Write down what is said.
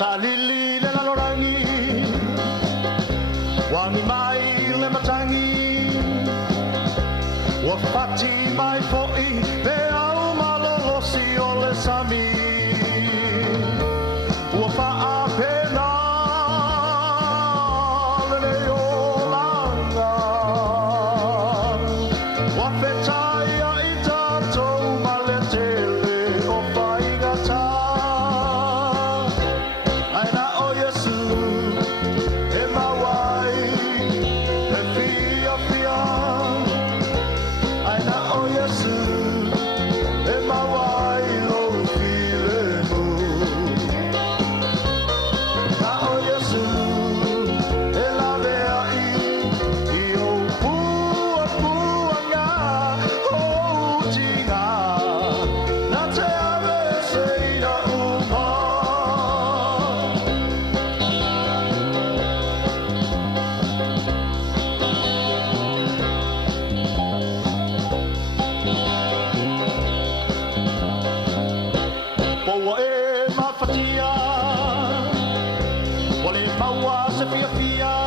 Matalili le la lorangi Wani mai le matangi Wa fati mai fo'i Pe au malolosi o le sami Wa fa'a pena Le ne o langa Wa fetai a i tātou ma le tele o whaingata Aina o Yesu e mawai e fia fia Aina o Yesu e mawai lo filemu Na o Yesu e lawe ai I o pua puanga o tinga Na te ave seira uma Poua e mafatia Wale maua se fia fia